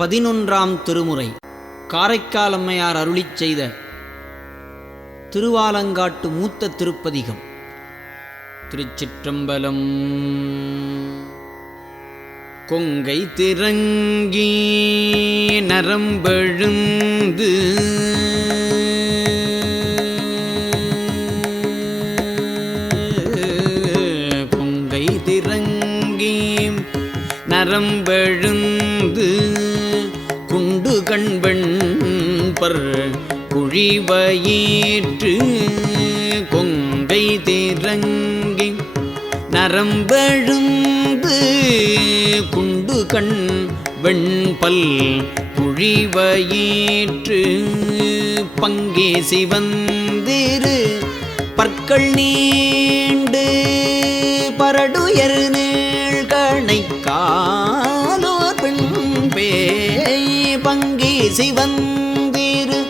11ஆம் திருமுறை காரைக்கால் அம்மையார் அருளிச் செய்த திருவாலங்காட்டு மூத்த திருப்பதிகம். திருச்சிற்றம்பலம். கொங்கை திரங்கி நரம்பெழுந்து கொங்கை திரங்கி நரம்பெழுந்து குண்டு கண்பெண் பர் குழிவயிற்று கொங்கை திரங்கி நரம்பெழுந்து குண்டு கண் வெண்பல் குழிவயிற்று பங்கே சிவந்திரு பற்கள் நீண்டு பரடுயர் நீழ்கணை காலோர் பெண் பேய் பங்கே சிவந்திரு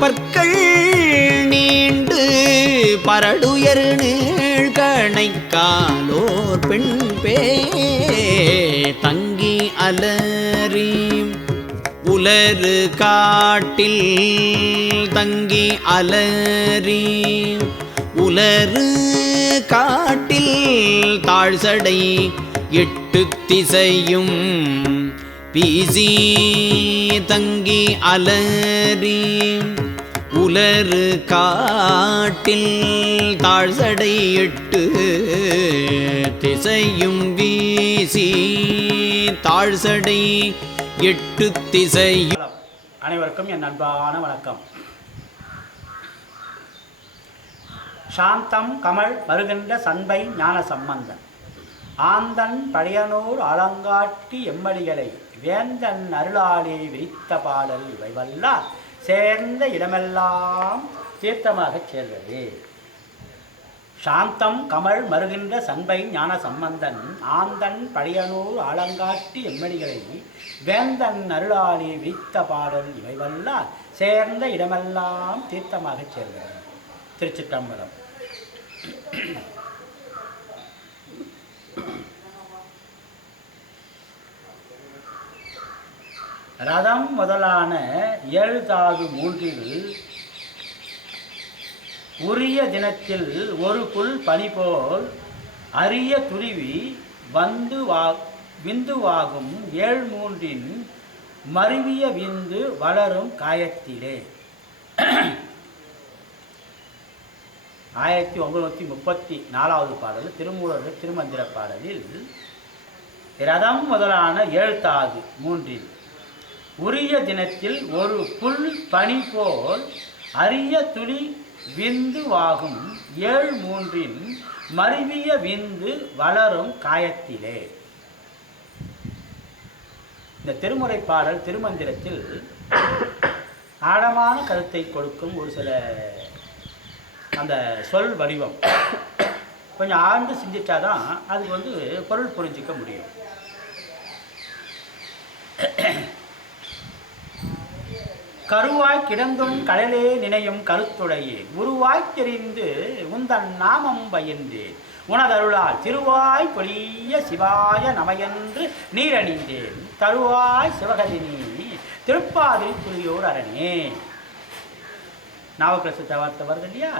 பற்கள் நீண்டு பரடுயர் நீழ்கணை காலோர் பெண் பேய் தங்கி அலறி உலரு காட்டில் தங்கி அலறி உலரு காட்டில் தாழ்சடை எட்டு திசையும் பீசி தங்கி அலறி உலரு காட்டில் தாழ்சடை எட்டு திசையும் வீசி தாழ்சடை எட்டு திசையும். அனைவருக்கும் என் அன்பான வணக்கம். சாந்தம் கமல் வருகின்ற சண்பை ஞான சம்பந்தன் ஆந்தன் பழையனூர் அலங்காட்டி எம்மடிகளை வேந்தன் அருளாலே விரித்த பாடல் இவைவல்லார் சேர்ந்த இடமெல்லாம் தீர்த்தமாகச் சேர்வது. சாந்தம் கமல் மருகின்ற சண்பை ஞான சம்பந்தன் ஆந்தன் பழையனூர் அலங்காட்டி எம்மடிகளை வேந்தன் அருளாலே விரித்த பாடல் இவைவல்லார் சேர்ந்த இடமெல்லாம் தீர்த்தமாகச் சேர்வது. திருச்சிற்றம்பலம். ரதம் முதலான 7 தாது 3இல் உரிய தினத்தில் ஒரு புல் பனி போல் அரிய துருவி விந்துவாகும் 7 மூன்றின் மருவிய விந்து வளரும் காயத்திலே. 1934வது பாடல் திருமூலர் திருமந்திர பாடலில் ரதம் முதலான 7 தாது 3இல் உரிய தினத்தில் ஒரு புல் பனி போல் அரிய துளி விந்துவாகும் 7 மூன்றின் மருவிய விந்து வளரும் காயத்திலே. இந்த திருமுறை பாடல் திருமந்திரத்தில் ஆழமான கருத்தை கொடுக்கும் ஒரு சில அந்த சொல் வடிவம் கொஞ்சம் ஆழ்ந்து சிந்திச்சாதான் அதுக்கு பொருள் புரிஞ்சிக்க முடியும். கருவாய் கிடந்தும் கடலே நினையும் கருத்துடையே உருவாய் தெரிந்து உந்தன் நாமம் பயின்றேன் உனதருளால் திருவாய் பொழிய சிவாய நமையென்று நீரணிந்தேன் தருவாய் சிவகதினி திருப்பாதிரி புலியோர் அரணே. நாவக்கிரச வார்த்தை வருது இல்லையா?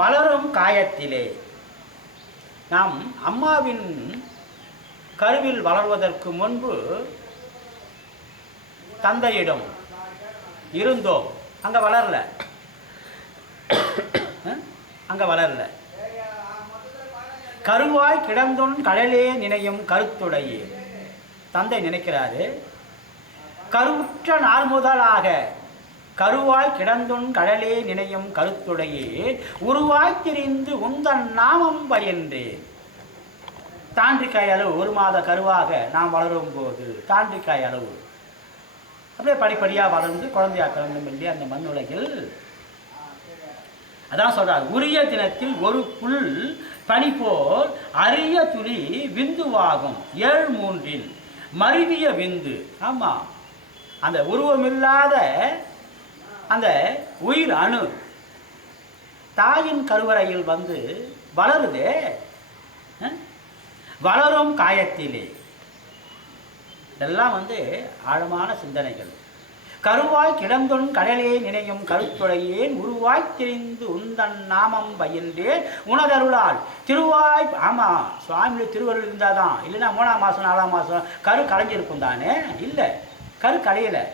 வளரும் காயத்திலே நாம் அம்மாவின் கருவில் வளர்வதற்கு முன்பு தந்தையிடம் இருந்தோம். அங்கே வளரல. கருவாய் கிடந்துன் கடலே நினையும் கருத்துடையே. தந்தை நினைக்கிறாரு, கருவுற்ற நாள் முதலாக கருவாய் கிடந்துன் கடலே நினையும் கருத்துடையே உருவாய் தெரிந்து உந்தன் நாமம் பயின்றேன். தாண்டிக்காய் அளவு 1 மாத கருவாக நாம் வளரும் போது தாண்டிக்காய் அளவு அப்படியே படிப்படியாக வளர்ந்து குழந்தையா கிளம்பும் இல்லையா அந்த மண்ணுலகில். அதான் சொல்றார், உரிய தினத்தில் ஒரு புல் பனி போல் அரிய துளி விந்துவாகும் 7 மூன்றின் மருவிய விந்து. ஆமா, அந்த உருவமில்லாத அந்த உயிர் அணு தாயின் கருவறையில் வந்து வளருதே, வளரும் காயத்திலே. இதெல்லாம் ஆழமான சிந்தனைகள். கருவாய் கிடந்தொன் கடலே நினையும் கருத்துடையேன் உருவாய் திரிந்து உந்தன் நாமம் பயின்றேன் உனதருளால் திருவாய். ஆமாம், சுவாமியோட திருவருள் இருந்தால் தான், இல்லைன்னா 3ஆம் மாதம் 4ஆம் மாதம் கரு கலைஞ்சிருக்கும் தானே. இல்லை, கரு கலையலை.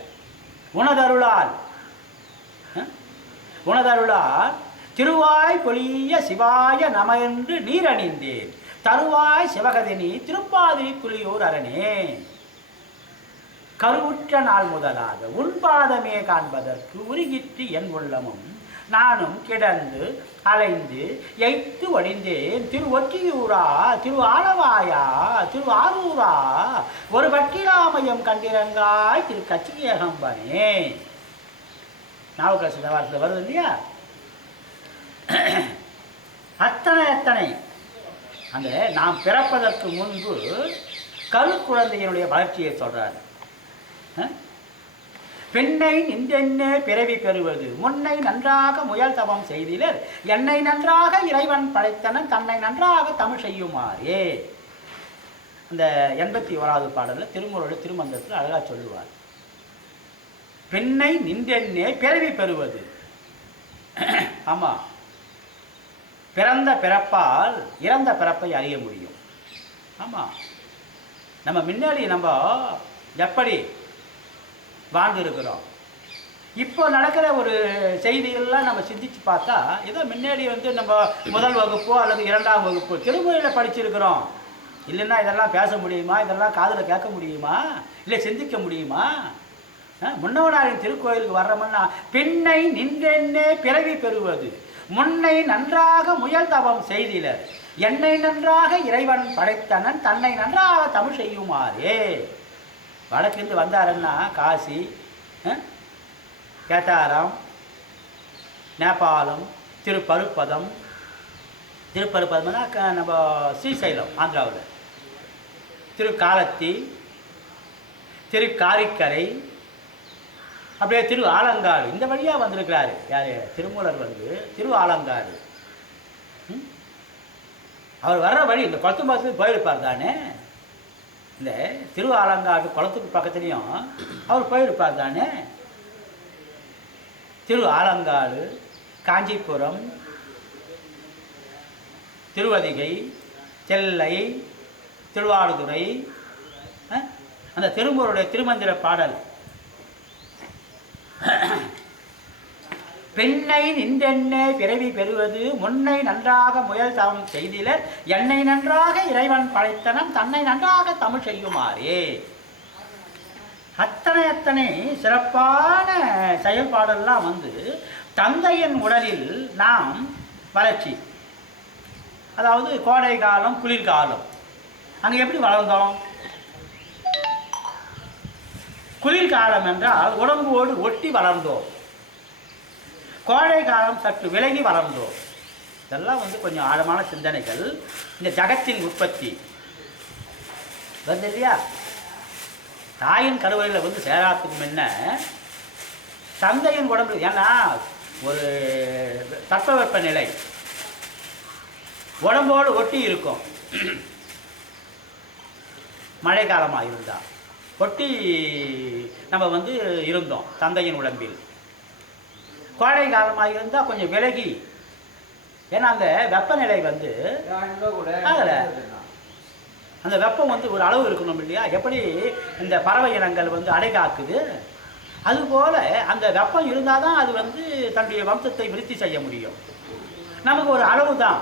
உனதருளால் திருவாய் பொலிய சிவாய நம என்று நீரணிந்தேன் தருவாய் சிவகதினி திருப்பாதிரி துளியோர் அரணே. கருவுற்ற நாள் முதலாக உன்பாதமே காண்பதற்கு உருகிற்று என் உள்ளமும் நானும் கிடந்து அலைந்து எய்த்து ஒழிந்தேன். திரு ஒற்றியூரா, திரு ஆலவாயா, திரு ஆரூரா, ஒரு பட்டிராமயம் கண்டிரங்காய் திரு கச்சியகம்பனே. நாவுக்கரசு வாரத்தில் வருது இல்லையா? அத்தனை அந்த நாம் பிறப்பதற்கு முன்பு கருக்குழந்தையினுடைய வளர்ச்சியை சொல்றாரு. பெண்ணை நின்றென்னே பிறவி பெறுவது முன்னை நன்றாக முயல் தவம் செய்திலர் என்னை நன்றாக இறைவன் படைத்தனன் தன்னை நன்றாக தமிழ் செய்யுமாறே. அந்த 81வது பாடலில் திருமுறையோட திருமந்திரத்தில் அழகா சொல்லுவார். பெண்ணை நின்றென்னே பிறவி பெறுவது. ஆமாம், பிறந்த பிறப்பால் இறந்த பிறப்பை அறிய முடியும். ஆமாம், நம்ம முன்னாடி நம்ம எப்படி வாழ்ந்துருக்கிறோம், இப்போ நடக்கிற ஒரு செய்திகள்லாம் நம்ம சிந்திச்சு பார்த்தா ஏதோ முன்னாடி நம்ம முதல் வகுப்போ அல்லது 2ஆம் வகுப்போ திருமுறையில் படிச்சிருக்கிறோம். இல்லைன்னா இதெல்லாம் பேச முடியுமா? இதெல்லாம் காதில் கேட்க முடியுமா? இல்லை சிந்திக்க முடியுமா? முன்னவனாரின் திருக்கோயிலுக்கு வர்றோம்னா பெண்ணை நின்றென்னே பிறவி பெறுவது முன்னை நன்றாக முயல் தவம் செய்திலர் என்னை நன்றாக இறைவன் படைத்தனன் தன்னை நன்றாக தமிழ் செய்யுமாறே. வடக்கிருந்து வந்தாருன்னா காசி, கேதாரம், நேபாளம், திருப்பருப்பதம். திருப்பருப்பதம்னா நம்ம ஸ்ரீசைலம் ஆந்திராவில், திருக்காலத்தி, திருக்காரிக்கரை, அப்படியே திரு ஆலங்காடு. இந்த வழியாக வந்திருக்கிறாரு யார்? திருமூலர் திரு ஆலங்காடு. அவர் வர்ற வழி இந்த குளத்தும்பாக்கத்துக்கு போயிருப்பார் தானே. இந்த திரு ஆலங்காடு குளத்துக்கு பக்கத்துலேயும் அவர் போயிருப்பார் தானே. திரு ஆலங்காடு, காஞ்சிபுரம், திருவதிகை, செல்லை, திருவாடுதுறை, அந்த திருமூலருடைய திருமந்திர பாடல். பெண்ணை நின்றென்னே பிறவி பெறுவது முன்னை நன்றாக முயல் தவம் செய்திலர் என்னை நன்றாக இறைவன் படைத்தனன் தன்னை நன்றாக தமிழ் செய்யுமாறே. அத்தனை சிறப்பான செயல்பாடெல்லாம் தந்தையின் உடலில் நாம் வளர்ச்சி. அதாவது கோடை காலம், குளிர்காலம். அங்கே எப்படி வளர்ந்தோம்? குளிர்காலம் என்றால் உடம்போடு ஒட்டி வளர்ந்தோம். கோடை காலம் சற்று விலகி வளர்ந்தோம். இதெல்லாம் கொஞ்சம் ஆழமான சிந்தனைகள். இந்த ஜகத்தின் உற்பத்தி வருது இல்லையா? தாயின் கருவறையில் சேராத்துக்கு முன்ன தந்தையின் உடம்பு, ஏன்னா ஒரு தட்பவெப்ப நிலை உடம்போடு ஒட்டி இருக்கும். மழை காலமாக இருந்தால் ஒட்டி நம்ம இருந்தோம் தந்தையின் உடம்பில். கோடை காலமாக இருந்தால் கொஞ்சம் விலகி, ஏன்னா அந்த வெப்பநிலை அதில் அந்த வெப்பம் ஒரு அளவு இருக்கணும் இல்லையா? எப்படி இந்த பறவை இனங்கள் அடை காக்குது, அதுபோல் அந்த வெப்பம் இருந்தால் தான் அது தன்னுடைய வம்சத்தை விருத்தி செய்ய முடியும். நமக்கு ஒரு அளவு தான்,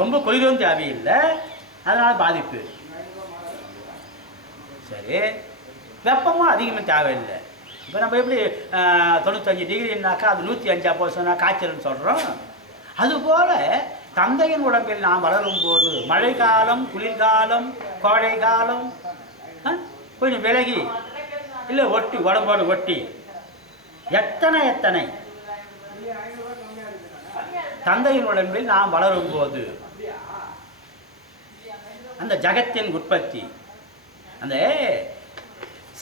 ரொம்ப குளிரும் தேவையில்லை, அதனால் பாதிப்பு. சரி, வெப்பமும் அதிகமாக தேவையில்லை. இப்போ நம்ம எப்படி 95 டிகிரினாக்கா அது 105 போச்சுன்னா காய்ச்சல்னு சொல்கிறோம். அதுபோல் தந்தையின் உடம்பில் நாம் வளரும் போது மழை காலம், குளிர்காலம், கோடை காலம் கொஞ்சம் விலகி இல்லை ஒட்டி, உடம்போடு ஒட்டி எத்தனை தந்தையின் உடம்பில் நாம் வளரும் போது அந்த ஜகத்தின் உற்பத்தி, அந்த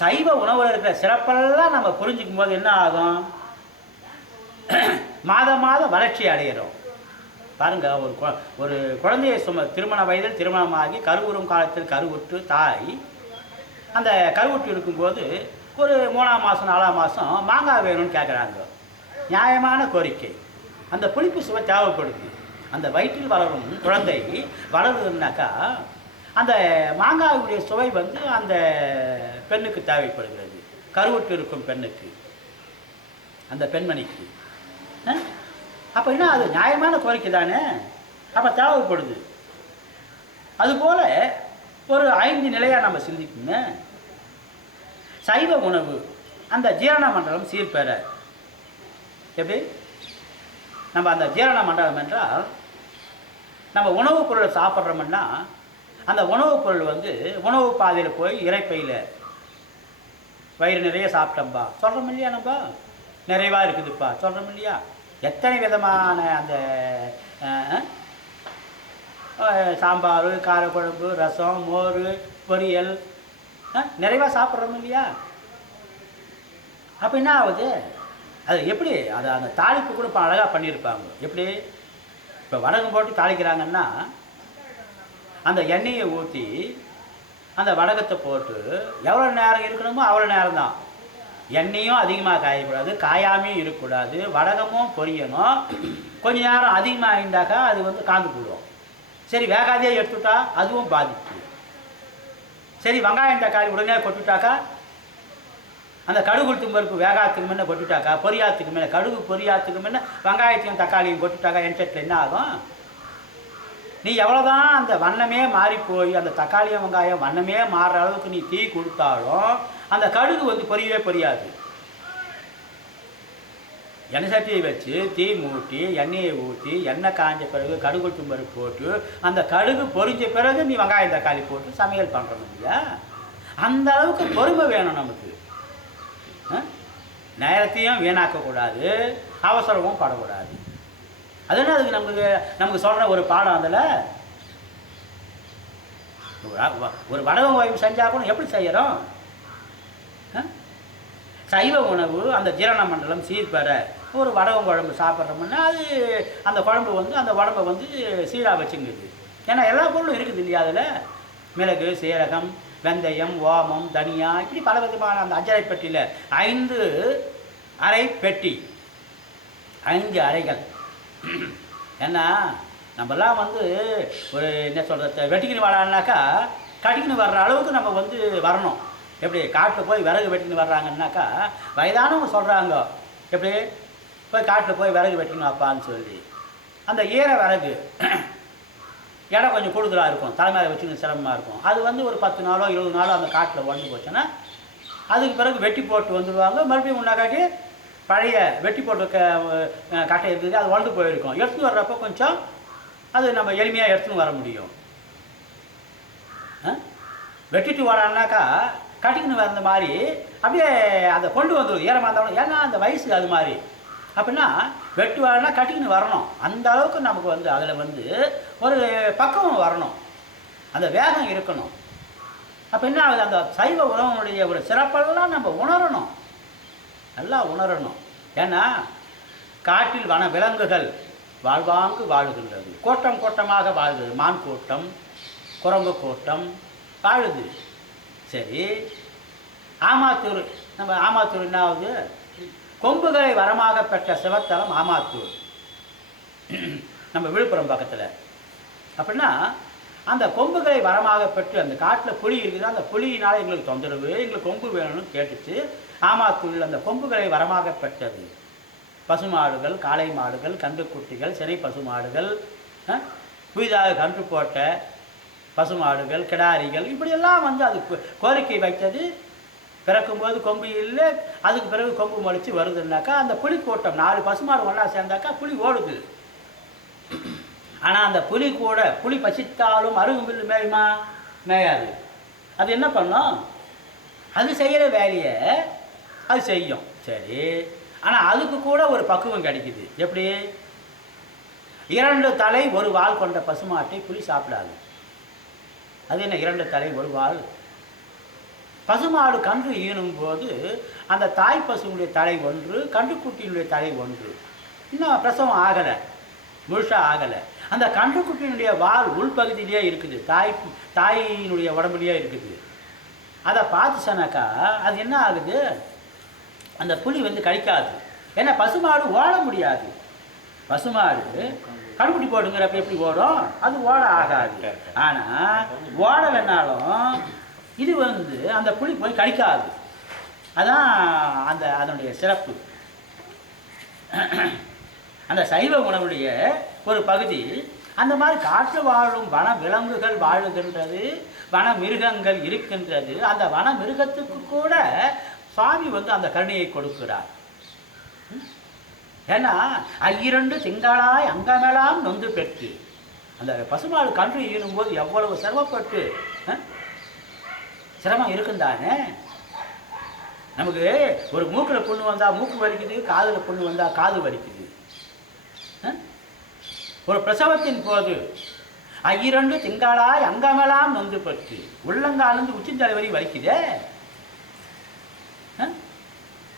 சைவ உணவில் இருக்கிற சிறப்பெல்லாம் நம்ம புரிஞ்சுக்கும் போது என்ன ஆகும்? மாதம் வளர்ச்சி அடைகிறோம். பாருங்கள், ஒரு குழந்தையை திருமண வயதில் திருமணமாகி கருவுறும் காலத்தில் கருவுற்று தாய் அந்த கருவுற்று இருக்கும்போது ஒரு 3ஆம் மாதம் 4ஆம் மாதம் மாங்காய் வேணும்னு கேட்குறாங்க. நியாயமான கோரிக்கை. அந்த புளிப்பு சுவை தேவைப்படுது. அந்த வயிற்றில் வளரும் குழந்தை வளருதுன்னாக்கா அந்த மாங்காயுடைய சுவை வந்து அந்த பெண்ணுக்கு தேவைப்படுகிறது. கருவுற்று இருக்கும் பெண்ணுக்கு, அந்த பெண்மணிக்கு. அப்போ என்ன, அது நியாயமான கோரிக்கை தானே, அப்போ தேவைப்படுது. அதுபோல் ஒரு 5 நிலையாக நம்ம சிந்திக்குங்க. சைவ உணவு அந்த ஜீரண மண்டலம் சீர்பெற. எப்படி நம்ம அந்த ஜீரண மண்டலம் என்றால், நம்ம உணவுப் பொருளை சாப்பிட்றோம்னா அந்த உணவுப் பொருள் வந்து உணவு பாதையில் போய் இறைப்பையில் வயிறு நிறைய சாப்பிட்டோம்பா சொல்கிறோம் இல்லையா, நம்ம நிறைவாக இருக்குதுப்பா சொல்கிறோம் இல்லையா. எத்தனை விதமான அந்த சாம்பார், காரக்குழம்பு, ரசம், மோர், பொரியல் நிறைவாக சாப்பிட்றோம் இல்லையா. அப்போ என்ன ஆகுது, அது எப்படி அதை அந்த தாளிப்பு கூட இப்போ அழகாக பண்ணியிருப்பாங்க. எப்படி இப்போ வடகம் போட்டு தாளிக்கிறாங்கன்னா அந்த எண்ணெயை ஊற்றி அந்த வடகத்தை போட்டு எவ்வளோ நேரம் இருக்கணுமோ அவ்வளோ நேரம் தான். எண்ணெயும் அதிகமாக காயக்கூடாது, காயாமையும் இருக்கக்கூடாது. வடகமும் பொரியணும். கொஞ்சம் நேரம் அதிகமாக இருந்தாக்கா அது வந்து காந்து போடுவோம். சரி, வேகாதையே எடுத்துட்டா அதுவும் பாதிப்பு. சரி, வெங்காயம் தக்காளி உடனே கொட்டுட்டாக்கா, அந்த கடுகு உளுத்தம் பருப்பு வேகாத்துக்கு முன்னே கொட்டுட்டாக்கா, பொரியாத்துக்கு மேலே கடுகு பொரியாத்துக்கு முன்னே வெங்காயத்தையும் தக்காளியும் கொட்டுட்டாக்கா என்செட்டில் என்ன ஆகும்? நீ எவ்வளோதான் அந்த வண்ணமே மாறி போய் அந்த தக்காளியும் வெங்காயம் வண்ணமே மாறுற அளவுக்கு நீ தீ கொடுத்தாலும் அந்த கடுகு வந்து பொரியவே பொரியாது. எண்ணெய் சட்டியை வச்சு தீ மூட்டி எண்ணெயை ஊற்றி எண்ணெய் காய்ஞ்ச பிறகு கடுகு உளுத்தம் பருப்பு போட்டு அந்த கடுகு பொரிஞ்ச பிறகு நீ வெங்காயம் தக்காளி போட்டு சமையல் பண்ணுறோம் இல்லையா. அந்த அளவுக்கு பொறுமை வேணும் நமக்கு. நேரத்தையும் வீணாக்கக்கூடாது, அவசரமும் படக்கூடாது. அதுன்னா அதுக்கு நமக்கு சொல்கிற ஒரு பாடம். அதில் ஒரு வடகம் ஓய்வு செஞ்சால் கூட எப்படி செய்கிறோம்? சைவ உணவு அந்த ஜீரண மண்டலம் சீர்பெற ஒரு வடகம் குழம்பு சாப்பிட்றோம்னா அது அந்த குழம்பு வந்து அந்த உடம்பை வந்து சீராக வச்சுங்குது. ஏன்னா எல்லா பொருளும் இருக்குது இல்லையா. அதில் மிளகு, சீரகம், வெந்தயம், ஓமம், தனியா, இப்படி பல விதமான அந்த அஞ்சரை பெட்டியில் 5 அறை பெட்டி, 5 அறைகள். ஏன்னா நம்மலாம் வந்து ஒரு என்ன சொல்கிறது, வெட்டிக்கின்னு வரானாக்கா கட்டிக்கின்னு வர்ற அளவுக்கு நம்ம வந்து வரணும். எப்படி காட்டில் போய் விறகு வெட்டின்னு வர்றாங்கன்னாக்கா வயதானவங்க சொல்கிறாங்க, எப்படி போய் காட்டில் போய் விறகு வெட்டின்னு வாப்பான்னு சொல்லி. அந்த ஈர விறகு இடம் கொஞ்சம் கூடுதலாக இருக்கும், தலைமையில் வச்சுன்னு சிரமமாக இருக்கும். அது வந்து ஒரு 10 நாளோ 20 நாளோ அந்த காட்டில் உடஞ்சி போச்சுன்னா அதுக்கு பிறகு வெட்டி போட்டு வந்துடுவாங்க. மறுபடியும் முன்னாக்காட்டி பழைய வெட்டி போட்டு கட்டை இருக்குது, அது உடஞ்சி போயிருக்கும். எடுத்துன்னு வர்றப்போ கொஞ்சம் அது நம்ம எளிமையாக எடுத்துன்னு வர முடியும். வெட்டிட்டு வரான்னாக்கா கட்டிக்கின்னு வந்த மாதிரி அப்படியே அதை கொண்டு வந்துடும் ஈரமாக இருந்தாலும். ஏன்னா அந்த வயசு அது மாதிரி. அப்படின்னா வெட்டு வரனா கட்டிக்கின்னு வரணும். அந்த அளவுக்கு நமக்கு வந்து அதில் வந்து ஒரு பக்குவம் வரணும், அந்த வேகம் இருக்கணும். அப்போ என்ன ஆகுது, அந்த சைவ உணவனுடைய ஒரு சிறப்பெல்லாம் நம்ம உணரணும், நல்லா உணரணும். ஏன்னா காட்டில் வன விலங்குகள் வாழ்வாங்கு வாழுகின்றது, கூட்டம் கூட்டமாக வாழ்கிறது. மான் கூட்டம், குரங்கு கூட்டம் வாழுது. சரி, ஆமாத்தூர், நம்ம ஆமாத்தூர் என்ன ஆகுது, கொம்புகளை வரமாக பெற்ற சிவத்தலம் ஆமாத்தூர், நம்ம விழுப்புரம் பக்கத்தில். அப்படின்னா அந்த கொம்புகளை வரமாக பெற்று அந்த காட்டில் புலி இருக்குது, அந்த புலியினால் எங்களுக்கு தொந்தரவு, எங்களுக்கு கொம்பு வேணும்னு கேட்டுச்சு. ஆமாத்தூரில் அந்த கொம்புகளை வரமாக பெற்றது பசுமாடுகள், காளை மாடுகள், கன்றுக்குட்டிகள், சினை பசுமாடுகள், புதிதாக கன்று போட்ட பசுமாடுகள், கிடாரிகள், இப்படியெல்லாம் வந்து அது கோரிக்கை வைத்தது. பிறக்கும்போது கொம்பு இல்லை, அதுக்கு பிறகு கொம்பு முளைச்சி வருதுன்னாக்கா அந்த புலி கூட்டம் 4 பசுமாடு ஒன்றா சேர்ந்தாக்கா புலி ஓடுது. ஆனால் அந்த புலி கூட புலி பசித்தாலும் அருகும்பில்லு மேயுமா? மேயாது. அது என்ன பண்ணும், அது செய்கிற வேலையை அது செய்யும். சரி, ஆனால் அதுக்கு கூட ஒரு பக்குவம் கிடைக்குது. எப்படி, 2 தலை 1 வால் கொண்ட பசுமாட்டை புலி சாப்பிடாது. அது என்ன 2 தலை 1 வால்? பசுமாடு கன்று ஈனும் போது அந்த தாய் பசுனுடைய தலை ஒன்று, கன்றுக்குட்டியினுடைய தலை ஒன்று. இன்னும் பிரசவம் ஆகலை, முழுசாக ஆகலை. அந்த கன்றுக்குட்டியினுடைய வால் உள்பகுதியிலே இருக்குது, தாயினுடைய உடம்புலையே இருக்குது. அதை பார்த்துச்சானாக்கா அது என்ன ஆகுது, அந்த புலி வந்து கடிக்காது. ஏன்னா பசுமாடு ஓட முடியாது. பசுமாடு கண்குட்டி போடுங்கிறப்ப எப்படி ஓடும், அது ஓட ஆகாது. ஆனால் ஓடலைன்னாலும் இது வந்து அந்த புலி போய் கடிக்காது. அதான் அதனுடைய சிறப்பு. அந்த சைவ உணவுடைய ஒரு பகுதி அந்த மாதிரி காற்று வாழும் வன விலங்குகள் வாழுகின்றது, வன மிருகங்கள் இருக்கின்றது. அந்த வன மிருகத்துக்கு கூட சுவாமி வந்து அந்த கருணையை கொடுக்கிறார். ஏன்னா ஐயிரண்டு திங்களாய் அங்கமெல்லாம் நொந்து பெற்று அந்த பசுமாடு கன்று ஈனும்போது எவ்வளவு சிரமப்பட்டு சிரமம் இருக்குந்தானே. நமக்கு ஒரு மூக்கில் புண்ணு வந்தால் மூக்கு வலிக்குது, காதில் புண்ணு வந்தால் காது வலிக்குது. ஒரு பிரசவத்தின் போது ஐயிரண்டு திங்களாய் அங்கமெல்லாம் நொந்து பற்றி உள்ளங்காலிருந்து உச்சிந்தலை வரை வலிக்குதே.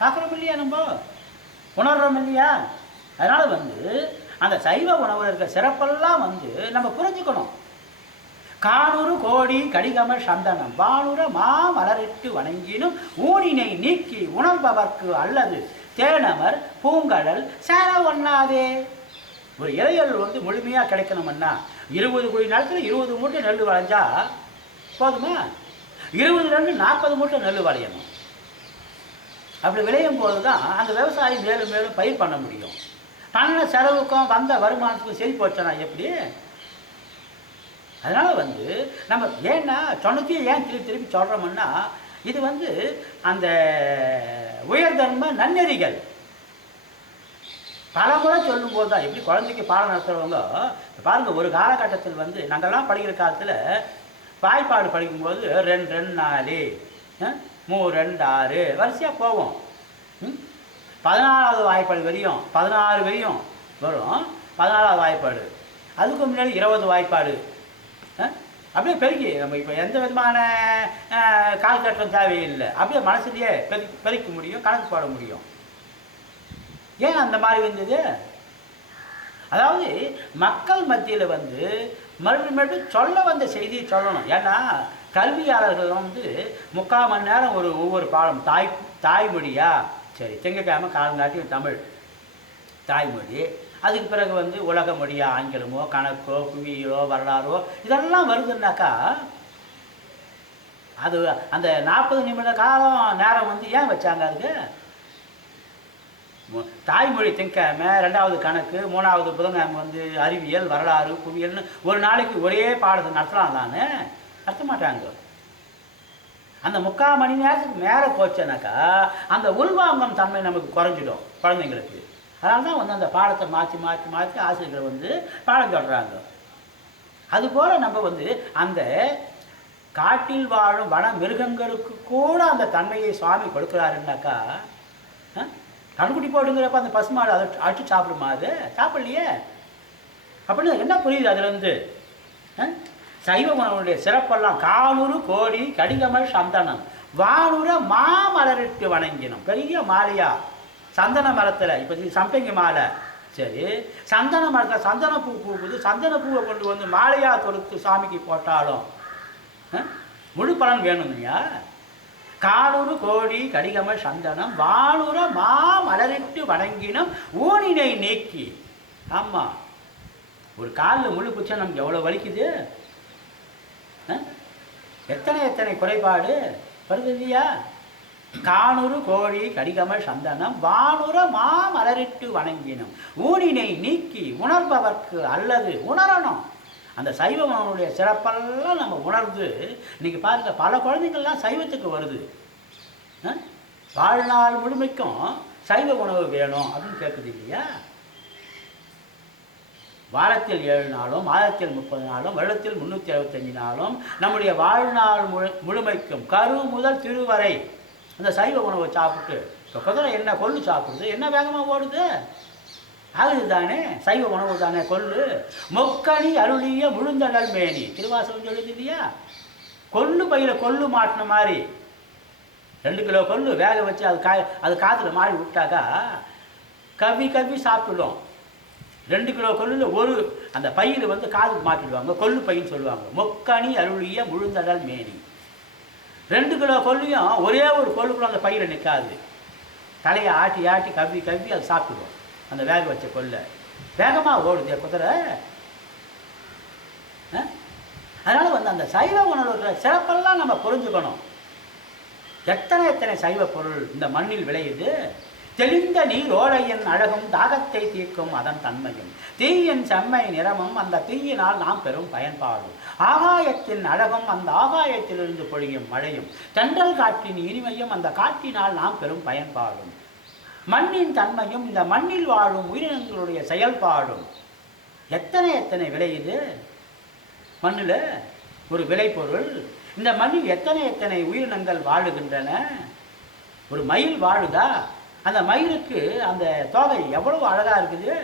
பார்க்குறோம் இல்லையா, நம்ம உணர்றோம் இல்லையா? அதனால் வந்து அந்த சைவ உணவில் இருக்கிற சிறப்பெல்லாம் வந்து நம்ம புரிஞ்சுக்கணும். காணூறு கோடி கடிகம சந்தனம் வானுர மாமலரிட்டு வணங்கினும் ஊனினை நீக்கி உணர்பவர்க்கு அல்லது தேனமர் பூங்கடல் சேர ஒண்ணாதே. ஒரு இலையல் வந்து முழுமையாக கிடைக்கணும்னா 20 குழி நிலத்தில் 20 மூட்டை நெல் விளைஞ்சா போதுமா? 20 40 மூட்டை நெல் விளையணும். அப்படி விளையும் போது தான் அந்த விவசாயி மேலும் மேலும் பயிர் பண்ண முடியும். பண்ண செலவுக்கும் வந்த வருமானத்துக்கும் சரி போச்சனா எப்படி? அதனால் வந்து நம்ம ஏன்னா சொன்னத்தையும் ஏன் திருப்பி சொல்கிறோம்னா, இது வந்து அந்த உயர்தன்ம நன்னெறிகள் பல முறை சொல்லும்போது தான். எப்படி குழந்தைக்கு பாடம் நடத்துகிறவங்க பாருங்கள், ஒரு காலகட்டத்தில் வந்து நாங்கள்லாம் படிக்கிற காலத்தில் வாய்ப்பாடு படிக்கும்போது 2 2 4 3 2 6 வரிசையாக போவோம். 14வது வாய்ப்பாடு வரையும் 16 வரையும் வரும். 14வது வாய்ப்பாடு, அதுக்கு முன்னாடி 20 வாய்ப்பாடு, அப்படியே பெருக்கி நம்ம இப்போ எந்த விதமான கால்கட்டம் தேவையில்லை. அப்படியே மனசுலேயே பெருக்க முடியும், கணக்கு போட முடியும். ஏன் அந்த மாதிரி வந்தது? அதாவது மக்கள் மத்தியில் வந்து மறுபடியும் சொல்ல வந்த செய்தியை சொல்லணும். ஏன்னா கல்வியாளர்கள் வந்து 3/4 மணி நேரம் ஒவ்வொரு பாடம் தாய்மொழியா, சரி திங்கக்கிழமை காலங்காட்டியும் தமிழ் தாய்மொழி, அதுக்கு பிறகு வந்து உலக மொழியா ஆங்கிலமோ கணக்கோ புவியியலோ வரலாறோ இதெல்லாம் வருதுன்னாக்கா அது அந்த 40 நிமிட காலம் நேரம் வந்து ஏன் வச்சாங்க? அதுக்கு தாய்மொழி திங்கக்கிழமை, 2வது கணக்கு, 3வது புதன்கிழமை வந்து அறிவியல் வரலாறு புவியியல்னு ஒரு நாளைக்கு ஒரே பாடத்தை நடத்தலாம் தானே? நடத்த மாட்டாங்க. அந்த 3/4 மணி நேரத்துக்கு மேலே போச்சுனாக்கா அந்த உள்வாங்கும் தன்மை நமக்கு குறைஞ்சிடும் குழந்தைங்களுக்கு. அதனால தான் வந்து அந்த பாடத்தை மாற்றி ஆசிரியர்கள் வந்து பாடம் சொல்கிறாங்க. அதுபோல் நம்ம வந்து அந்த காட்டில் வாழும் வன மிருகங்களுக்கு கூட அந்த தன்மையை சுவாமி கொடுக்குறாருன்னாக்கா, கண்குட்டி போடுங்கிறப்ப அந்த பசுமாடு அதை அடிச்சு சாப்பிடுமா? அது சாப்பிடலையே. அப்படின்னு என்ன புரியுது அதுலேருந்து? சைவ உணவுடைய சிறப்பெல்லாம் காணூறு கோடி கடிகமல் சந்தனம் வானுர மாமலரிட்டு வணங்கினோம். பெரிய மாலையா சந்தன மரத்தில், இப்போ சம்பங்கி மாலை, சரி சந்தன மரத்தில் சந்தன பூ பூக்குது. சந்தன பூவை கொண்டு வந்து மாலையாக தொடுத்து சாமிக்கு போட்டாலும் முழு பலன் வேணும் இல்லையா? காணூறு கோடி கடிகம சந்தனம் வானுர மாமலரிட்டு வணங்கினம் ஊனினை நீக்கி. ஆமாம், ஒரு காலில் முழு பிச்சை நமக்கு எவ்வளோ வலிக்குது, எத்தனை குறைபாடு வருது இல்லையா? காணூறு கோழி கடிகமல் சந்தனம் வானுர மாமலரிட்டு வணங்கினும் ஊனினை நீக்கி உணர்பவர்க்கு அல்லது உணரணும். அந்த சைவ உணவுடைய சிறப்பெல்லாம் நம்ம உணர்ந்து இன்னைக்கு பாருங்கள் பல குழந்தைங்கள்லாம் சைவத்துக்கு வருது. வாழ்நாள் முழுமைக்கும் சைவ உணவு வேணும் அப்படின்னு கேட்குது இல்லையா? வாரத்தில் 7 நாளும் மாதத்தில் 30 நாளும் வருடத்தில் 365 நாளும் நம்முடைய வாழ்நாள் முழுமைக்கும் கரு முதல் திருவரை அந்த சைவ உணவை சாப்பிட்டு இப்போ குதிரை என்ன கொள்ளு சாப்பிடுது, என்ன வேகமாக ஓடுது, ஆகுது தானே சைவ உணவு தானே கொள்ளு. மொக்கணி அருளிய முழுந்தடல் மேனி திருவாசகம் சொல்லுது இல்லையா? கொள்ளு பையில் கொள்ளு மாட்டின மாதிரி 2 கிலோ கொள்ளு வேக வச்சு அது காற்றுல மாறி விட்டாக்கா கவ்வி சாப்பிடும். 2 கிலோ கொள்ளில் ஒரு அந்த பையில் வந்து காதுக்கு மாட்டிடுவாங்க, கொள்ளு பையின்னு சொல்லுவாங்க. மொக்கணி அருளிய முழுந்தடல் மேனி. 2 கிலோ கொல்லியும் ஒரே ஒரு கொல்லுக்குள்ள அந்த பையில் நிற்காது. தலையை ஆட்டி ஆட்டி கவ்வி கவ்வி அதை சாப்பிடுவோம். அந்த வேக வச்ச கொல்லை வேகமாக ஓடுது குதிரை. அதனால் வந்து அந்த சைவ உணவுல சிறப்பெல்லாம் நம்ம புரிஞ்சுக்கணும். எத்தனை சைவ பொருள் இந்த மண்ணில் விளையுது. தெளிந்த நீர் ஓடையின் அழகும் தாகத்தை தீர்க்கும் அதன் தன்மையும் தீயின் செம்மை நிறமும் அந்த தீயினால் நாம் பெறும் பயன்பாடும் ஆகாயத்தின் அழகும் அந்த ஆகாயத்திலிருந்து பொழியும் மழையும் தென்றல் காற்றின் இனிமையும் அந்த காற்றினால் நாம் பெறும் பயன்பாடும் மண்ணின் தன்மையும் இந்த மண்ணில் வாழும் உயிரினங்களுடைய செயல்பாடும் எத்தனை விளையுது. மண்ணில் ஒரு விளைபொருள். இந்த மண்ணில் எத்தனை உயிரினங்கள் வாழுகின்றன. ஒரு மயில் வாழுதா, அந்த மயிலுக்கு அந்த தோகை எவ்வளவு அழகாக இருக்குது.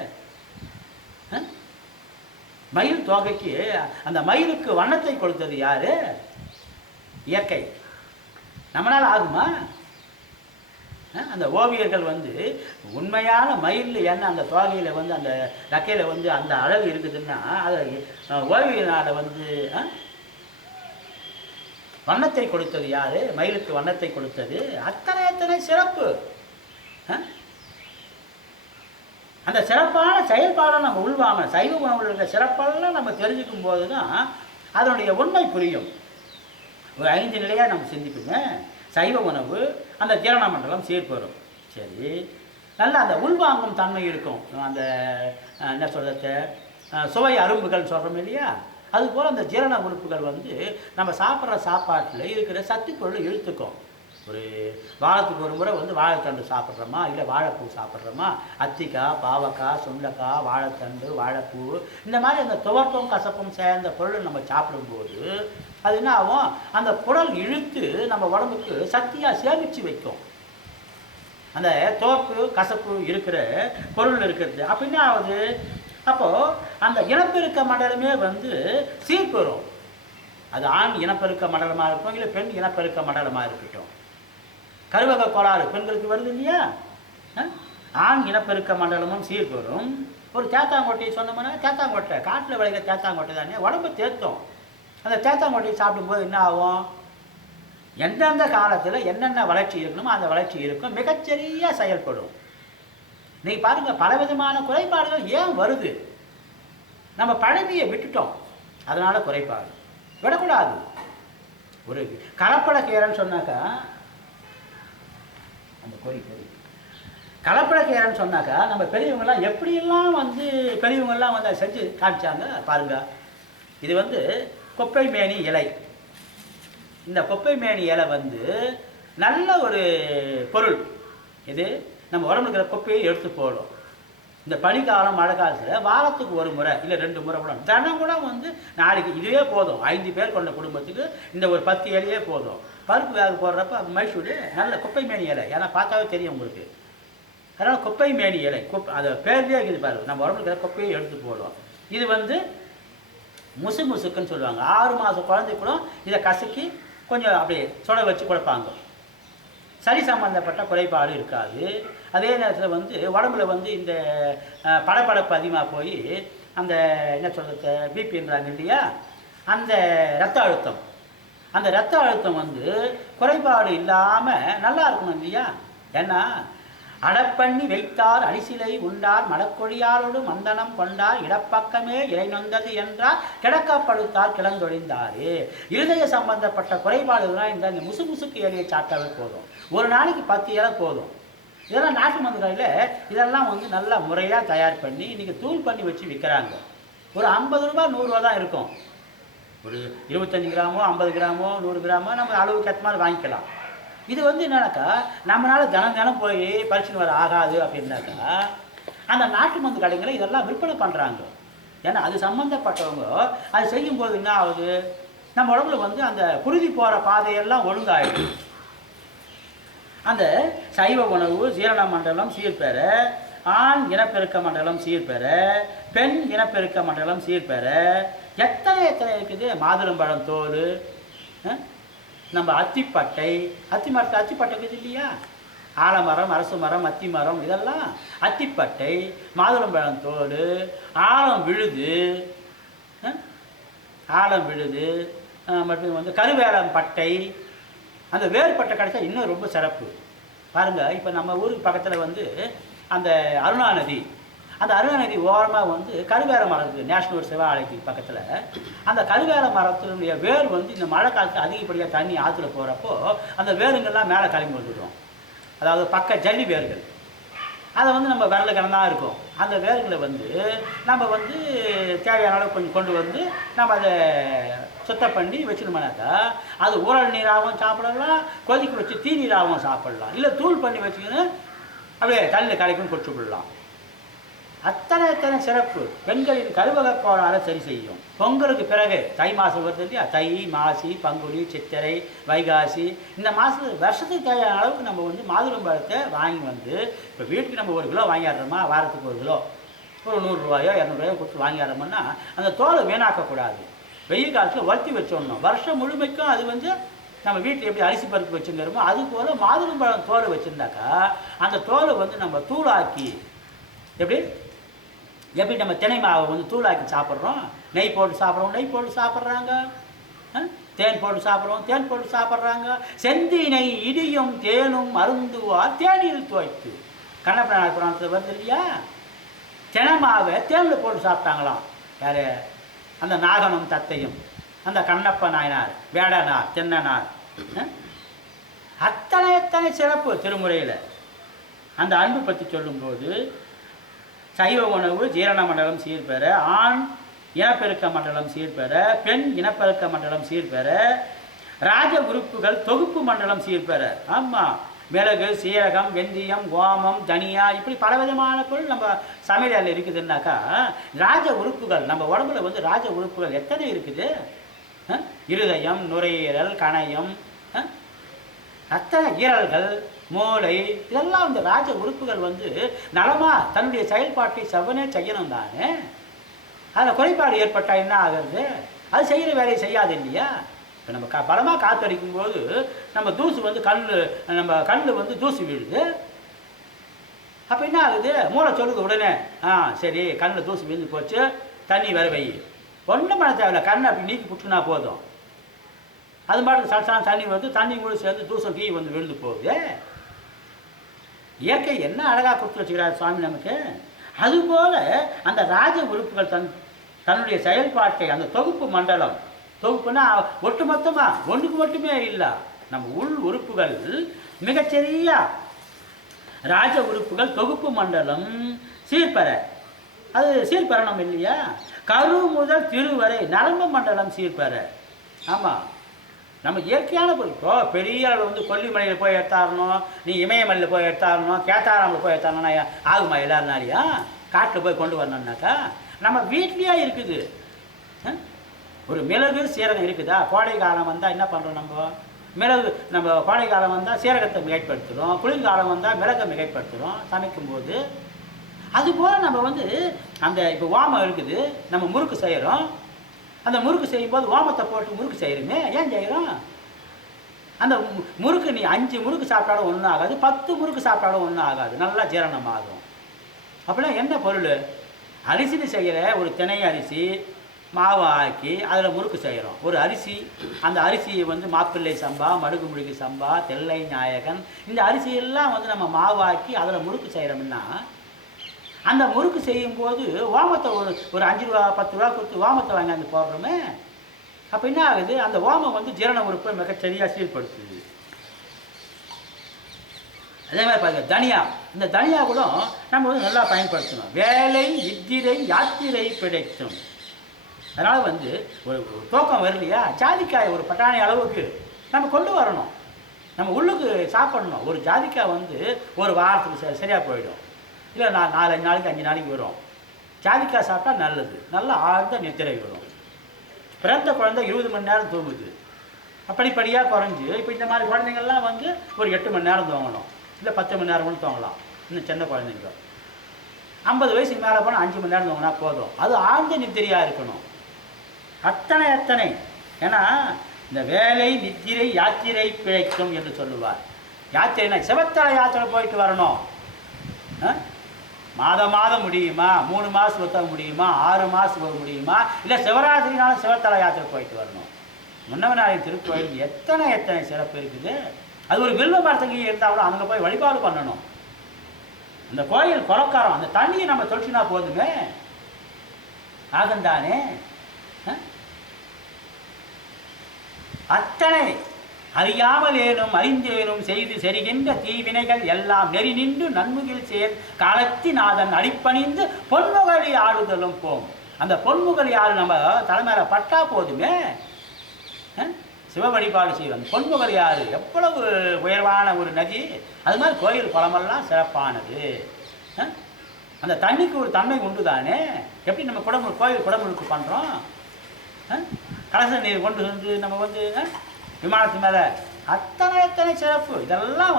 மயில் தோகைக்கு அந்த மயிலுக்கு வண்ணத்தை கொடுத்தது யாரு? இயற்கை. நம்மளால் ஆகுமா? அந்த ஓவியர்கள் வந்து உண்மையான மயில் என்ன அந்த தோகையில் வந்து அந்த லக்கையில் வந்து அந்த அழகு இருக்குதுன்னா அதை ஓவியனால் வந்து வண்ணத்தை கொடுத்தது யாரு? மயிலுக்கு வண்ணத்தை கொடுத்தது. அத்தனை சிறப்பு. அந்த சிறப்பான செயல்பாடை நம்ம உள்வாங்க. சைவ உணவுல இருக்கிற சிறப்பெல்லாம் நம்ம தெரிஞ்சுக்கும் போது தான் அதனுடைய உண்மை புரியும். ஒரு 5 நிலையாக நம்ம சிந்திக்குங்க. சைவ உணவு, அந்த ஜீரண மண்டலம் சீர்பெறும். சரி, நல்லா அந்த உள்வாங்கும் தன்மை இருக்கும். அந்த என்ன சொல்கிறது, சுவை அரும்புகள் சொல்கிறோம் இல்லையா, அதுபோல் அந்த ஜீரண உறுப்புகள் வந்து நம்ம சாப்பிட்ற சாப்பாட்டில் இருக்கிற சத்து பொருள் இழுத்துக்கும். ஒரு வாரத்துக்கு ஒரு முறை வந்து வாழைத்தண்டு சாப்பிட்றோமா, இல்லை வாழைப்பூ சாப்பிட்றோமா, அத்திக்காய், பாவக்காய், சுண்டைக்காய், வாழைத்தண்டு, வாழைப்பூ, இந்த மாதிரி அந்த துவர்ப்பும் கசப்பும் சேர்ந்த பொருள் நம்ம சாப்பிடும்போது அது என்ன ஆகும், அந்த குடல் இழுத்து நம்ம உடம்புக்கு சக்தியாக சேமித்து வைக்கும். அந்த துவர்ப்பு கசப்பு இருக்கிற பொருள் இருக்கிறது. அப்போ என்ன ஆகுது, அப்போது அந்த இனப்பெருக்க மண்டலமே வந்து சீர்பெறும். அது ஆண் இனப்பெருக்க மண்டலமாக இருக்கும், இல்லை பெண் இனப்பெருக்க மண்டலமாக இருக்கட்டும். கருவக கோளாறு பெண்களுக்கு வருது இல்லையா, ஆண் இனப்பெருக்க மண்டலமும் சீர்பெறும். ஒரு தேத்தாங்கொட்டையை சொன்னோம்னா, தேத்தாங்கொட்டை காட்டில் விளைகிற தேத்தாங்கொட்டை தானே உடம்பு தேர்த்தும். அந்த தேத்தாங்கொட்டையை சாப்பிடும்போது என்ன ஆகும், எந்தெந்த காலத்தில் என்னென்ன வளர்ச்சி இருக்கணுமோ அந்த வளர்ச்சி இருக்கும், மிகச்சரியாக செயல்படும். நீங்கள் பாருங்கள், பலவிதமான குறைபாடுகள் ஏன் வருது, நம்ம பழமையை விட்டுட்டோம், அதனால் குறைபாடு. விடக்கூடாது. ஒரு கலப்படக்கீரைன்னு சொன்னாக்கா, அந்த கொடி கலப்படக்கீரைன்னு சொன்னாக்கா நம்ம பெரியவங்கெல்லாம் எப்படியெல்லாம் வந்து பெரியவங்கெல்லாம் வந்து அதை செஞ்சு காமிச்சாங்க பாருங்கள். இது வந்து கொப்பை மேனி இலை. இந்த கொப்பை மேனி இலை வந்து நல்ல ஒரு பொருள். இது நம்ம உடம்புல இருக்கிற கொப்பையை எடுத்து போடும். இந்த பனிக்காலம் மழை காலத்தில் வாரத்துக்கு ஒரு முறை இல்லை 2 முறை கூட, தினம் கூட வந்து நாளைக்கு இதுவே போதும். 5 பேர் கொண்ட குடும்பத்துக்கு இந்த ஒரு 10 இலையே போதும். பருப்பு வேக போடுறப்ப மைசூர் நல்ல கொப்பை மேனி இலை, ஏன்னா பார்த்தாவே தெரியும் உங்களுக்கு. அதனால் கொப்பை மேனி இலை அதை பேர்லேயே இருக்குது பாருங்க. நம்ம உடம்புல இருக்கிற கொப்பையை எடுத்து போடுவோம். இது வந்து முசுக்குன்னு சொல்லுவாங்க. 6 மாதம் குழந்தை கூட இதை கசக்கி கொஞ்சம் அப்படியே சுட வச்சு கொடுப்பாங்க. சரி சம்பந்தப்பட்ட குறைபாடு இருக்காது. அதே நேரத்தில் வந்து உடம்புல வந்து இந்த படப்படப்பு அதிகமாக போய் அந்த என்ன சொல்கிறது பிபின்றாங்க இல்லையா, அந்த இரத்த அழுத்தம் வந்து குறைபாடு இல்லாமல் நல்லா இருக்கணும் இல்லையா. ஏன்னா அடப்பண்ணி வைத்தார் அரிசிலை உண்டார் மடக்கொழியாரோடு மந்தனம் கொண்டார் இடப்பக்கமே இறை நொந்தது என்றார் கிடக்கப்படுத்தார் கிளந்தொழிந்தாரு. இருதய சம்பந்தப்பட்ட குறைபாடுகள்லாம் இந்த முசுக்கு இலையை சாப்பிட்டாவே போதும். ஒரு நாளைக்கு 10 இலை போதும். இதெல்லாம் நாட்டு மருந்து கடையில் இதெல்லாம் வந்து நல்லா முறையாக தயார் பண்ணி இன்றைக்கி தூள் பண்ணி வச்சு விற்கிறாங்க. ஒரு 50 ரூபா 100 ரூபா தான் இருக்கும். ஒரு 25 கிராமோ 50 கிராமோ 100 கிராமோ நம்ம அளவுக்கு ஏற்ற மாதிரி வாங்கிக்கலாம். இது வந்து என்னன்னாக்கா நம்மளால் தினம் போய் பறிச்சுன்னு வர ஆகாது அப்படின்னாக்கா அந்த நாட்டு மருந்து கடைகளை இதெல்லாம் விற்பனை பண்ணுறாங்க. ஏன்னா அது சம்மந்தப்பட்டவங்க அது செய்யும்போது என்ன ஆகுது, நம்ம உடம்புல வந்து அந்த குருதி போகிற பாதையெல்லாம் ஒழுங்காயிடும். அந்த சைவ உணவு ஜீரண மண்டலம் சீர்பெற, ஆண் இனப்பெருக்க மண்டலம் சீர்பெற, பெண் இனப்பெருக்க மண்டலம் சீர்பெற எத்தனை இருக்குது. மாதுளம்பழம் தோல், நம்ம அத்திப்பட்டை இருக்குது இல்லையா, ஆலமரம், அரசு மரம், அத்தி மரம், இதெல்லாம் அத்திப்பட்டை, மாதுளம்பழம் தோல், ஆலம் விழுது, மற்றும் வந்து கருவேலம் பட்டை, அந்த வேறுபட்டை கிடைச்சா இன்னும் ரொம்ப சிறப்பு. பாருங்கள், இப்போ நம்ம ஊருக்கு பக்கத்தில் வந்து அந்த அருணா நதி, அந்த அருணா நதி ஓரமாக வந்து கருவேல மரம் இருக்குது. நேஷனல் சிவாலயத்துக்கு பக்கத்தில் அந்த கருவேல மரத்தினுடைய வேர் வந்து இந்த மழை காலத்தில் அதிகப்படியாக தண்ணி ஆற்றுல போகிறப்போ அந்த வேருங்கள்லாம் மேலே கிளம்பி வந்துடும். அதாவது பக்க ஜல்லி வேர்கள், அதை வந்து நம்ம விரல கிடந்தான் இருக்கும். அந்த வேர்களை வந்து நம்ம வந்து தேவையான அளவு கொஞ்சம் கொண்டு வந்து நம்ம அதை சுத்தம் பண்ணி வச்சுக்கணுமானாக்கா அது ஊறல் நீராகவும் சாப்பிடலாம், கொதிக்க வச்சு தீ நீராகவும் சாப்பிடலாம், இல்லை தூள் பண்ணி வச்சுக்கின்னு அப்படியே தண்ணியில் கலைக்கும் கொட்டு விடலாம். அத்தனை சிறப்பு. பெண்களின் கருவக கோளாறை சரி செய்யும். பொங்கலுக்கு பிறகு தை மாதம் வருது இல்லையா, தை, மாசி, பங்குனி, சித்திரை, வைகாசி, இந்த மாதம் வருஷத்துக்கு தேவையான அளவுக்கு நம்ம வந்து மாதுளம்பழத்தை வாங்கி வந்து இப்போ வீட்டுக்கு நம்ம 1 கிலோ வாங்கிடுறோமா, வாரத்துக்கு 1 கிலோ, ஒரு 100 ரூபாயோ 200 ரூபாயோ கொடுத்து வாங்கிடுறோம்னா அந்த தோலை வீணாக்கக்கூடாது. வெயில் காலத்தில் வறுத்தி வச்சிடணும். வருஷம் முழுமைக்கும் அது வந்து நம்ம வீட்டில் எப்படி அரிசி பருப்பு வச்சுங்கிறோமோ அது போல் மாதுளம்பழம் தோலை வச்சுருந்தாக்கா அந்த தோலை வந்து நம்ம தூளாக்கி எப்படி நம்ம தினை மாவை வந்து தூளாக்கி சாப்பிட்றோம், நெய் போட்டு சாப்பிட்றோம், நெய் போட்டு சாப்பிட்றாங்க, தேன் போட்டு சாப்பிட்றோம், தேன் போட்டு சாப்பிட்றாங்க. செந்தினை இடியும் தேனும் அருந்துவார் தேனில் துவைத்து, கண்ணப்பநாத புராணத்தில் வருது இல்லையா, தினை மாவை தேனில் போட்டு சாப்பிட்டாங்களாம். யார்? அந்த நாகனும் தத்தையும், அந்த கண்ணப்ப நாயனார், வேடனார், தென்னனார். அத்தனை சிறப்பு திருமுறையில். அந்த அன்பு பற்றி சொல்லும்போது சைவ உணவு ஜீரண மண்டலம் சீர்பெற, ஆண் இனப்பெருக்க மண்டலம் சீர்பெற, பெண் இனப்பெருக்க மண்டலம் சீர்பெற, ராஜ உறுப்புகள் தொகுப்பு மண்டலம் சீர்பெற. ஆமாம், மிளகு, சீரகம், வெந்தயம், ஓமம், தனியா, இப்படி பலவிதமான பொருள் நம்ம சமையலில் இருக்குதுன்னாக்கா ராஜ உறுப்புகள் நம்ம உடம்புல வந்து ராஜ உறுப்புகள் எத்தனை இருக்குது? இருதயம், நுரையீரல், கணையம், அத்தனை ஈரல்கள், மூளை, இதெல்லாம் இந்த ராஜ உறுப்புகள் வந்து நலமாக தன்னுடைய செயல்பாட்டை செவ்வனே செய்யணும் தானே. அதில் குறைபாடு ஏற்பட்டால் என்ன ஆகிறது? அது செய்கிற வேலையை செய்யாது இல்லையா. இப்போ நம்ம பலமாக காற்றடிக்கும் போது நம்ம தூசு வந்து நம்ம கண்ணில் வந்து தூசு விழுது. அப்போ என்ன ஆகுது? மூளை சொல்லுது உடனே, சரி கண்ணில் தூசு விழுந்து போச்சு, தண்ணி வர வை. ஒன்றும் பண்ண தேவையில்லை, கண்ணை அப்படி நீக்கி புட்டுனா போதும். அது மாதிரி சலசான தண்ணி வந்து தண்ணி கூட சேர்ந்து தூசம் கீ வந்து விழுந்து போகுது. இயற்கை என்ன அழகாக கொடுத்து வச்சுக்கிறார் சுவாமி நமக்கு. அதுபோல் அந்த ராஜ உறுப்புகள் தன்னுடைய செயல்பாட்டை அந்த தொகுப்பு மண்டலம், தொகுப்புனா ஒட்டுமொத்தமாக ஒன்றுக்கு மட்டுமே இல்லை, நம்ம உள் உறுப்புகள் மிகச்சரியா ராஜ உறுப்புகள் தொகுப்பு மண்டலம் சீர்பெற, அது சீர்பெறணும் இல்லையா. கரு முதல் திருவரை நரம்பு மண்டலம் சீர்பெற. ஆமாம், நம்ம இயற்கையான பொருட்கோ பெரிய அளவு வந்து கொல்லிமலையில் போய் எடுத்தாரணும், நீ இமயமலையில் போய் எடுத்தாரணும், கேத்தாராமில் போய் எடுத்தாரணும்னா ஆகுமா? எல்லாருனாலையா காட்டில் போய் கொண்டு வரணும்னாக்கா நம்ம வீட்லேயே இருக்குது. ஒரு மிளகு சீரகம் இருக்குதா? கோடை காலம் வந்தால் என்ன பண்ணுறோம்? நம்ம கோடை காலம் வந்தால் சீரகத்தை மிகைப்படுத்துகிறோம், குளிர்காலம் வந்தால் மிளகை மிகைப்படுத்துகிறோம் சமைக்கும்போது. அதுபோல் நம்ம வந்து அந்த இப்போ ஓமம் இருக்குது, நம்ம முறுக்கு செய்கிறோம், அந்த முறுக்கு செய்யும்போது ஓமத்தை போட்டு முறுக்கு செய்கிறோமே, ஏன் செய்கிறோம்? அந்த முறுக்கு நீ 5 முறுக்கு சாப்பிட்டாலும் ஒன்றும் ஆகாது, 10 முறுக்கு சாப்பிட்டாலும் ஒன்றும் ஆகாது, நல்லா ஜீரணம் ஆகும். அப்படின்னா என்ன பொருள்? அரிசின்னு செய்கிற ஒரு தினை அரிசி மாவு ஆக்கி அதில் முறுக்கு செய்கிறோம். ஒரு அரிசி, அந்த அரிசியை வந்து மாப்பிள்ளை சம்பா, மடுகு முழுகி சம்பா, தெல்லை நாயகன், இந்த அரிசியெல்லாம் வந்து நம்ம மாவாக்கி அதில் முறுக்கு செய்கிறோம்னா அந்த முறுக்கு செய்யும்போது ஓமத்தை ஒரு 5 ரூபா 10 ரூபா கொடுத்து ஓமத்தை வாங்கி போடுறோமே. அப்போ என்ன ஆகுது? அந்த ஓமம் வந்து ஜீரண உறுப்பை மிக சரியாக சீர்படுத்துது. அதே மாதிரி பாருங்க, தனியா, இந்த தனியா கூட நம்ம வந்து நல்லா பயன்படுத்தணும். வேலை இத்திரை யாத்திரை பிழைக்கும். அதனால் வந்து ஒரு தூக்கம் வரலையா, ஜாதிக்காய் ஒரு பட்டாணி அளவுக்கு நம்ம கொண்டு வரணும், நம்ம உள்ளுக்கு சாப்பிடணும். ஒரு ஜாதிக்காய் வந்து ஒரு வாரத்துக்கு சரியாக போயிடும், இல்லை 4-5 நாளைக்கு 5 நாளைக்கு வரும். ஜாதிக்காய் சாப்பிட்டா நல்லது, நல்லா ஆழ்ந்த நித்திரை வரும். பிறந்த குழந்தை 20 மணி நேரம் தூங்குது, அப்படிப்படியாக குறைஞ்சி இப்போ இந்த மாதிரி குழந்தைங்கள்லாம் வந்து ஒரு 8 மணி நேரம் தூங்கணும், இல்லை 10 மணி நேரம் கூட தூங்கலாம். இன்னும் சின்ன குழந்தைங்க 50 வயசுக்கு மேலே போனால் 5 மணி நேரம் தூங்கினா போதும். அது ஆழ்ந்த நித்திரையாக இருக்கணும். அத்தனை ஏன்னா இந்த வேலை நித்திரை யாத்திரை பிழைக்கும் என்று சொல்லுவார். யாத்திரைனா சிவத்தலை யாத்திரை போயிட்டு வரணும். மாதம் முடியுமா, 3 மாதம் ஒருத்தர முடியுமா, 6 மாதத்துக்கு முடியுமா, இல்லை சிவராத்திரினாலும் சிவத்தலை யாத்திரை போயிட்டு வரணும். முன்னவனாரின் திருக்கோயில் எத்தனை சிறப்பு இருக்குது. அது ஒரு வில்வ மரத்தங்கி இருந்தாலும் அங்கே போய் வழிபாடு பண்ணணும். அந்த கோயில் குறக்காரம், அந்த தண்ணியை நம்ம தொழிச்சினா போதுமே, ஆகந்தானே. அத்தனை அறியாமல் ஏனும் அறிந்தேனும் செய்து செரிகின்ற தீவினைகள் எல்லாம் நெறி நின்று நன்முகில் சேர் காலத்தினாதன் அடிப்பணிந்து பொன்முகலி ஆடுதலும் போம். அந்த பொன்முகலி ஆடு நம்ம தலைமையில பட்டா போதுமே, சிவ வழிபாடு செய்வோம். பொன்முகலி ஆறு எவ்வளவு உயர்வான ஒரு நதி. அது மாதிரி கோயில் குளமெல்லாம் சிறப்பானது. அந்த தண்ணிக்கு ஒரு தன்மை உண்டு தானே. எப்படி நம்ம கோயில் குடமுழுக்கு பண்ணுறோம், கலச நீர் கொண்டு வந்து நம்ம விமானத்து மேலே அத்தனை சிறப்பு. இதெல்லாம்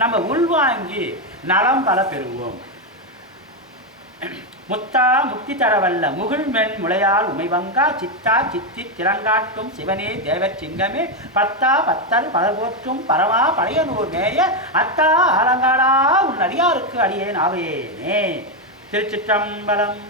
நம்ம உள்வாங்கி நலம் பல பெறுவோம். முத்தா முக்தி தரவல்ல முகிழ்மென் முளையால் உமைவங்கா சித்தா சித்தி திறங்காட்டும் சிவனே தேவர் சிங்கமே பத்தா பத்தர் பலபோற்றும் பரமா பழையனூர் மேய அத்தா அலங்காடா உன் அடியாருக்கு அடியேன் ஆவையேனே. திருச்சிற்றம்பலம்.